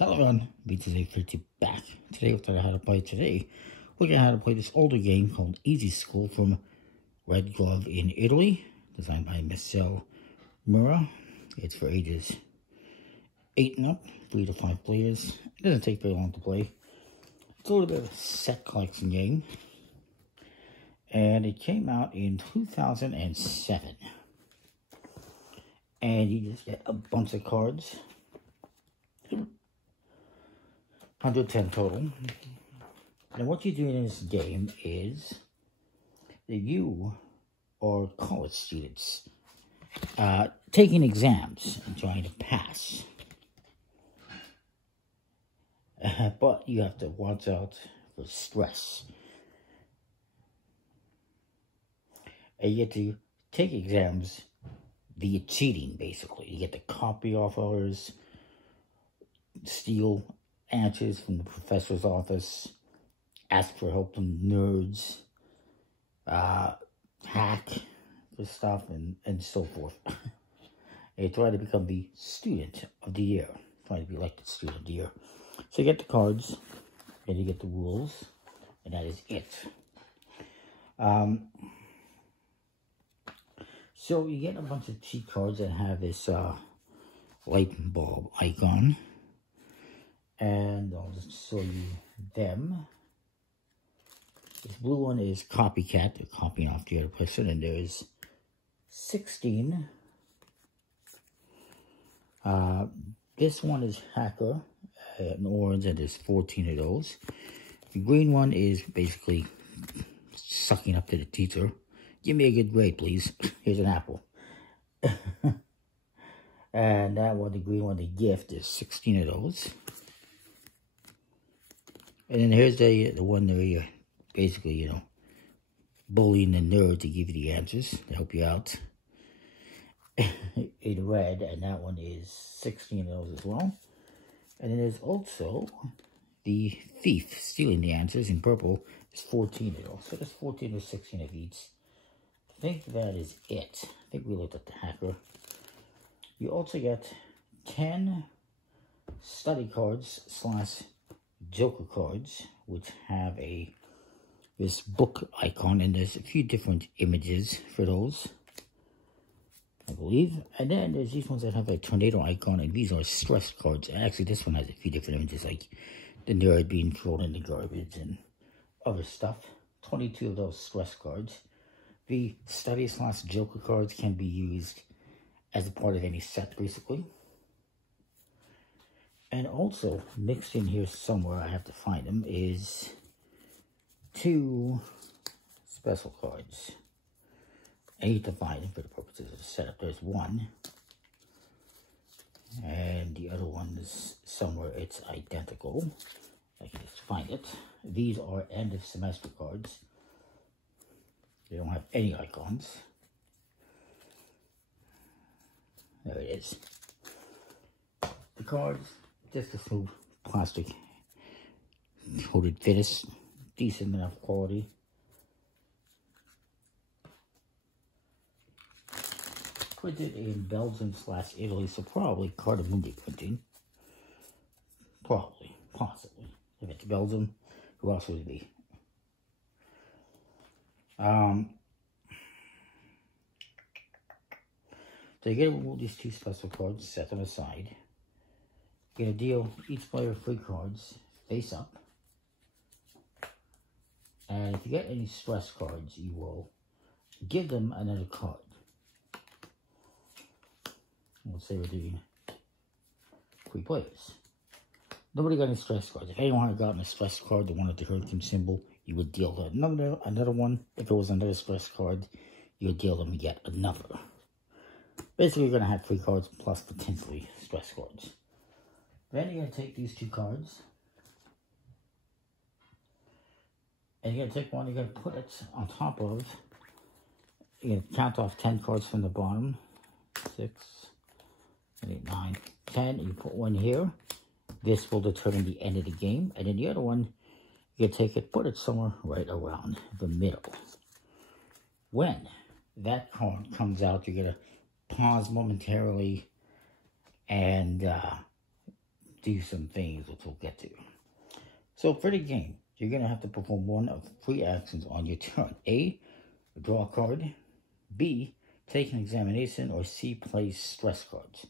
Hello everyone, BTZ50 back. Today we're talking how to play We're going to how to play this older game called Easy School from Red Glove in Italy, designed by Miranda. It's for ages 8 and up, 3 to 5 players. It doesn't take very long to play. It's a little bit of a set collection game. And it came out in 2007. And you just get a bunch of cards. 110 total. And what you do in this game is that you are college students taking exams and trying to pass. But you have to watch out for stress. And you get to take exams via cheating, basically. You get to copy off others, steal answers from the professor's office, ask for help from nerds, hack for stuff, and so forth. And you try to become the student of the year. Try to be elected student of the year. So you get the cards, and you get the rules, and that is it. So you get a bunch of cheat cards that have this light bulb icon. And I'll just show you them. This blue one is copycat, they're copying off the other person, and there's 16. This one is hacker, in orange, and there's 14 of those. The green one is basically sucking up to the teacher. Give me a good grade, please. Here's an apple. And that one, the green one, the gift, there's 16 of those. And then here's the one where you're basically, bullying the nerd to give you the answers, to help you out. In red, and that one is 16 of those as well. And then there's also the thief stealing the answers in purple. There's 14 of those. So there's 14 or 16 of each. I think that is it. I think we looked at the hacker. You also get 10 study cards / Joker cards, which have this book icon, and there's a few different images for those, I believe. And then there's these ones that have a tornado icon, and these are stress cards. And actually, this one has a few different images, like the nerd being thrown in the garbage and other stuff. 22 of those stress cards. The study / Joker cards can be used as a part of any set, basically. And also, mixed in here somewhere, I have to find them, is 2 special cards. I need to find them for the purposes of the setup. There's one. And the other one is somewhere it's identical. I can just find it. These are end of semester cards. They don't have any icons. There it is. The cards, just a smooth plastic coated finish, decent enough quality. Printed in Belgium / Italy, so probably Cartamundi printing. Probably, possibly. If it's Belgium, who else would it be? So you're going to remove these 2 special cards, set them aside. You're going to deal each player 3 cards face up. And if you get any stress cards, you will give them another card. Let's say we're doing 3 players. Nobody got any stress cards. If anyone had gotten a stress card that wanted the hurricane symbol, you would deal them another one. If it was another stress card, you would deal them yet another. Basically, you're going to have 3 cards plus potentially stress cards. Then you're going to take these 2 cards. And you're going to take one, you're going to put it on top of. You're going to count off 10 cards from the bottom. 6, 8, 9, 10. You put one here. This will determine the end of the game. And then the other one, you're going to take it, put it somewhere right around the middle. When that card comes out, you're going to pause momentarily and do some things, which we'll get to. So for the game, you're going to have to perform one of 3 actions on your turn. A, draw a card. B, take an examination. Or C, play stress cards.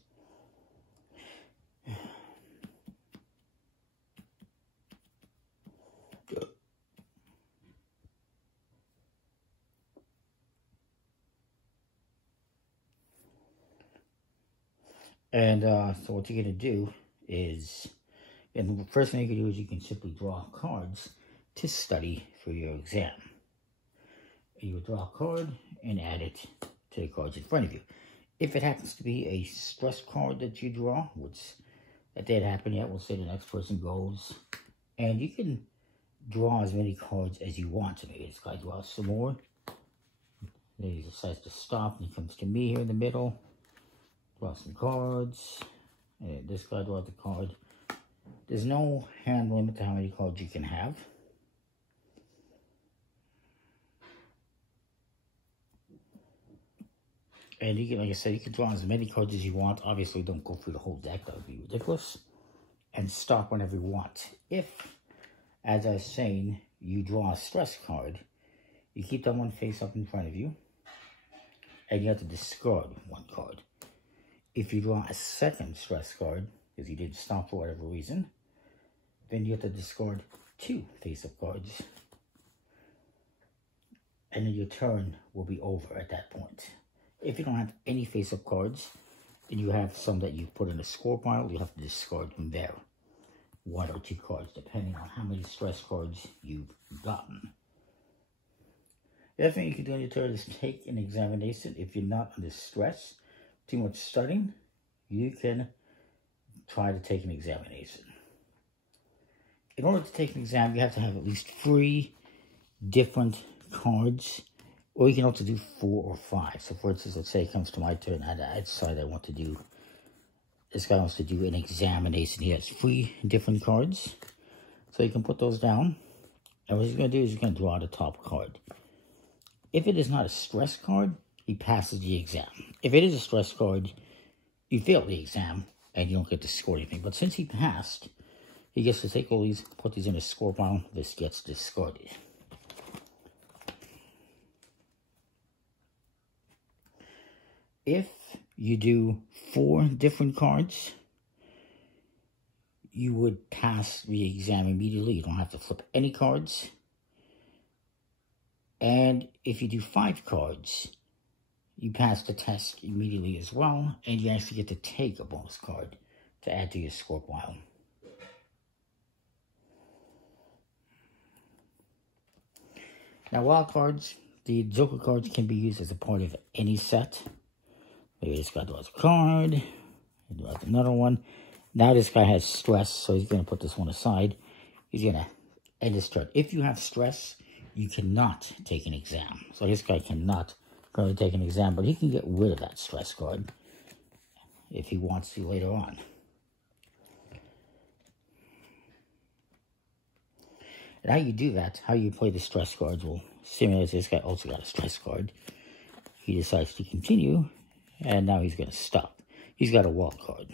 And so what you're going to do is, and the first thing you can do is you can simply draw cards to study for your exam. You would draw a card and add it to the cards in front of you. If it happens to be a stress card that you draw, which that didn't happen yet, we'll say the next person goes, and you can draw as many cards as you want to. Maybe this guy draws some more. Then he decides to stop, and he comes to me here in the middle. Draw some cards. And this guy draws the card. There's no hand limit to how many cards you can have. And you can, like I said, you can draw as many cards as you want. Obviously, don't go through the whole deck. That would be ridiculous. And stop whenever you want. If, as I was saying, you draw a stress card, you keep that one face up in front of you. And you have to discard 1 card. If you draw a second stress card, because you didn't stop for whatever reason, then you have to discard 2 face-up cards. And then your turn will be over at that point. If you don't have any face-up cards, then you have some that you put in a score pile, you have to discard from there. 1 or 2 cards, depending on how many stress cards you've gotten. The other thing you can do on your turn is take an examination. If you're not under stress, too much studying, you can try to take an examination. In order to take an exam, you have to have at least 3 different cards, or you can also do 4 or 5. So for instance, let's say it comes to my turn, I decide I want to do, this guy wants to do an examination. He has 3 different cards, so you can put those down, and what he's going to do is he's going to draw the top card. If it is not a stress card, he passes the exam. If it is a stress card, you fail the exam, and you don't get to score anything. But since he passed, he gets to take all these, put these in a score pile. This gets discarded. If you do 4 different cards, you would pass the exam immediately. You don't have to flip any cards. And if you do 5 cards, you pass the test immediately as well, and you actually get to take a bonus card to add to your score pile. Now, wild cards, the Joker cards can be used as a part of any set. Maybe this guy draws a card, he draws another one. Now this guy has stress, so he's going to put this one aside. He's going to end his turn. If you have stress, you cannot take an exam. So this guy cannot currently take an exam, but he can get rid of that stress card if he wants to later on. And how you do that, how you play the stress cards, will simulate this guy also got a stress card. He decides to continue, and now he's going to stop. He's got a wild card.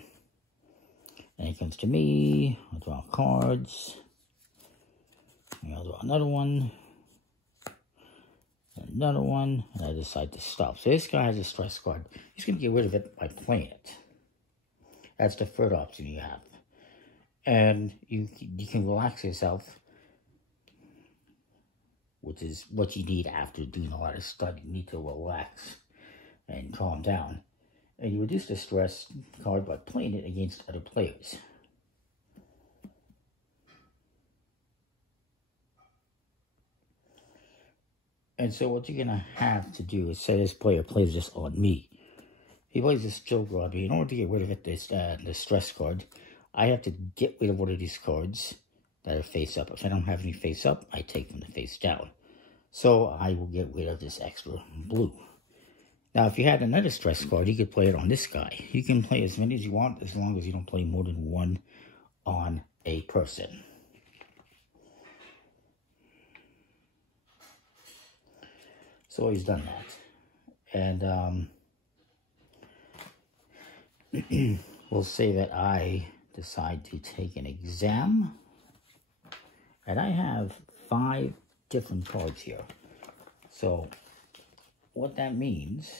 And he comes to me, I'll draw cards, and I'll draw another one, and I decide to stop. So this guy has a stress card. He's going to get rid of it by playing it. That's the third option you have. And you can relax yourself, which is what you need after doing a lot of study. You need to relax and calm down. And you reduce the stress card by playing it against other players. And so what you're going to have to do is say this player plays this on me. He plays this Joker on me. In order to get rid of it, the stress card, I have to get rid of one of these cards that are face up. If I don't have any face up, I take them to face down. So I will get rid of this extra blue. Now, if you had another stress card, you could play it on this guy. You can play as many as you want, as long as you don't play more than one on a person. So he's done that. And we'll say that I decide to take an exam. And I have 5 different cards here. So what that means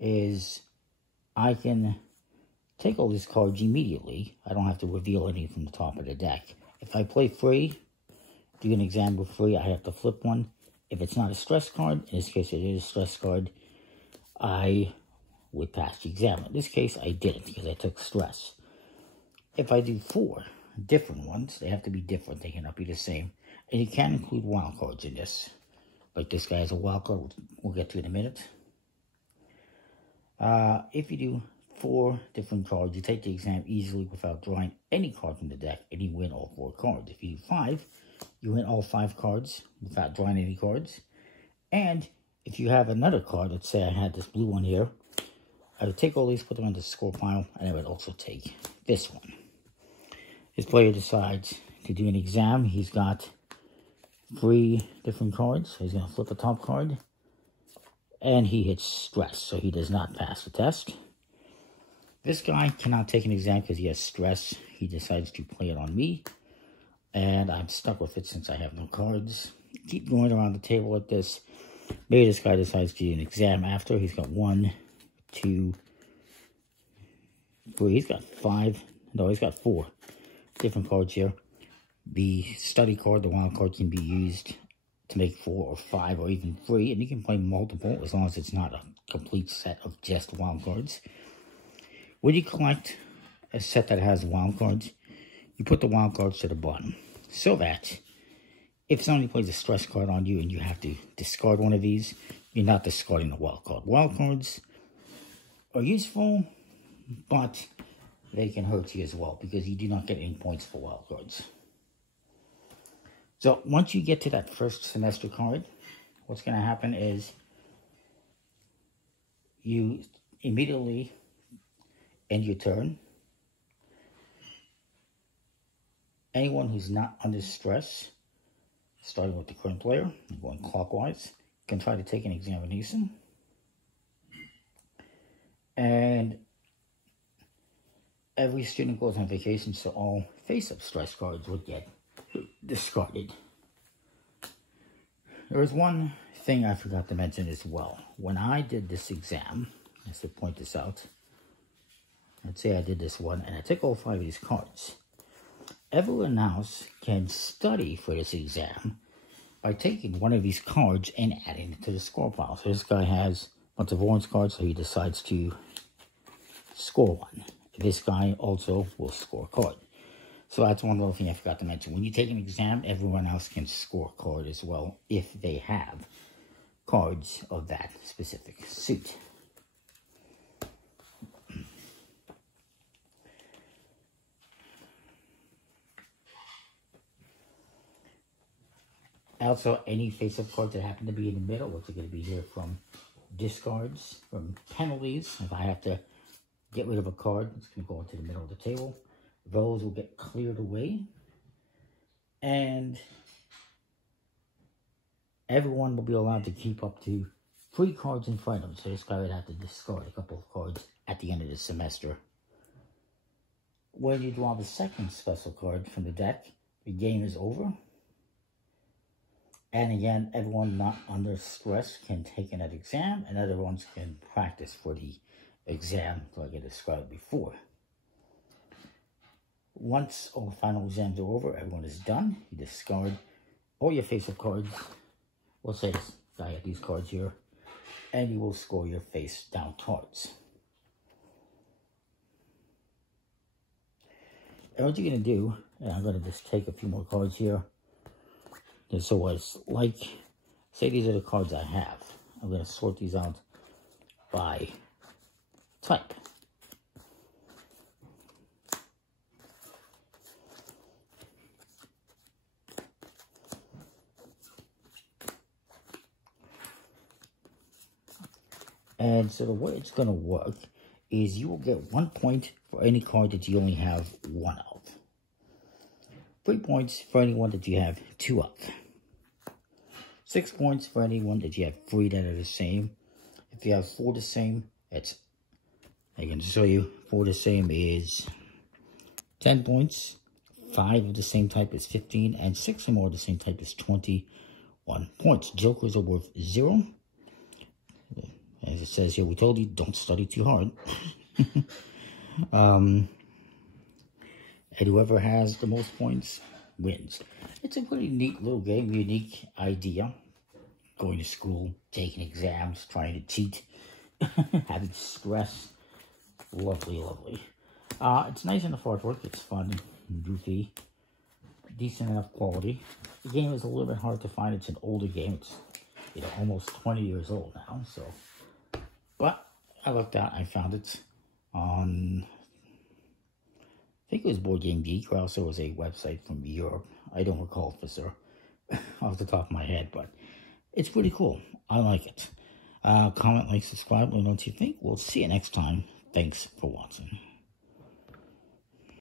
is I can take all these cards immediately. I don't have to reveal any from the top of the deck. If I play free, do an exam with free, I have to flip one. If it's not a stress card, in this case it is a stress card, I would pass the exam. In this case, I didn't because I took stress. If I do 4 different ones, they have to be different. They cannot be the same. And you can include wild cards in this. Like this guy has a wild card, we'll get to in a minute. If you do 4 different cards, you take the exam easily without drawing any card from the deck, and you win all 4 cards. If you do 5, you win all 5 cards without drawing any cards. And if you have another card, let's say I had this blue one here, I would take all these, put them on the score pile, and I would also take this one. This player decides to do an exam. He's got 3 different cards, so he's going to flip a top card. And he hits stress, so he does not pass the test. This guy cannot take an exam because he has stress. He decides to play it on me. And I'm stuck with it since I have no cards. Keep going around the table like this. Maybe this guy decides to do an exam after. He's got 1, 2, 3. He's got 5. No, he's got 4 different cards here. The study card, the wild card, can be used to make 4 or 5 or even 3, and you can play multiple as long as it's not a complete set of just wild cards. When you collect a set that has wild cards, you put the wild cards to the bottom so that if somebody plays a stress card on you and you have to discard one of these, you're not discarding the wild card. Wild cards are useful, but they can hurt you as well because you do not get any points for wild cards. So once you get to that first semester card, what's going to happen is you immediately end your turn. Anyone who's not under stress, starting with the current player, going clockwise, can try to take an examination. And every student goes on vacation, so all face-up stress cards would get discarded. There was one thing I forgot to mention as well. When I did this exam, I have to point this out. Let's say I did this one, and I took all 5 of these cards. Everyone else can study for this exam by taking one of these cards and adding it to the score pile. So this guy has a bunch of orange cards, so he decides to score 1. This guy also will score a card. So that's one little thing I forgot to mention. When you take an exam, everyone else can score a card as well if they have cards of that specific suit. Also, any face-up cards that happen to be in the middle, which are going to be here from discards, from penalties. If I have to get rid of a card, it's going to go into the middle of the table. Those will get cleared away. And everyone will be allowed to keep up to 3 cards in front of them. So this guy would have to discard a couple of cards at the end of the semester. When you draw the second special card from the deck, the game is over. And again, everyone not under stress can take another exam, and other ones can practice for the exam like I described before. Once all the final exams are over, everyone is done. You discard all your face-up cards. We'll say this guy had these cards here, and you will score your face-down cards. And what you're going to do, and I'm going to just take a few more cards here. So it's like, say these are the cards I have. I'm going to sort these out by type. And so the way it's going to work is you will get 1 point for any card that you only have 1 of. 3 points for any one that you have 2 of. 6 points for anyone that you have 3 that are the same. If you have 4 the same, I can show you 4 the same is 10 points. 5 of the same type is 15, and 6 or more of the same type is 21 points. Jokers are worth 0. As it says here, we told you, don't study too hard. And whoever has the most points wins. It's a pretty neat little game, unique idea. Going to school, taking exams, trying to cheat, having stress. Lovely, lovely. It's nice enough artwork. It's fun, goofy, decent enough quality. The game is a little bit hard to find. It's an older game. It's, you know, almost 20 years old now. So, but I looked at. I found it on, I think it was Board Game Geek, or also was a website from Europe. I don't recall for sure off the top of my head, but it's pretty cool. I like it. Comment, like, subscribe. Let me know what you think. We'll see you next time. Thanks for watching.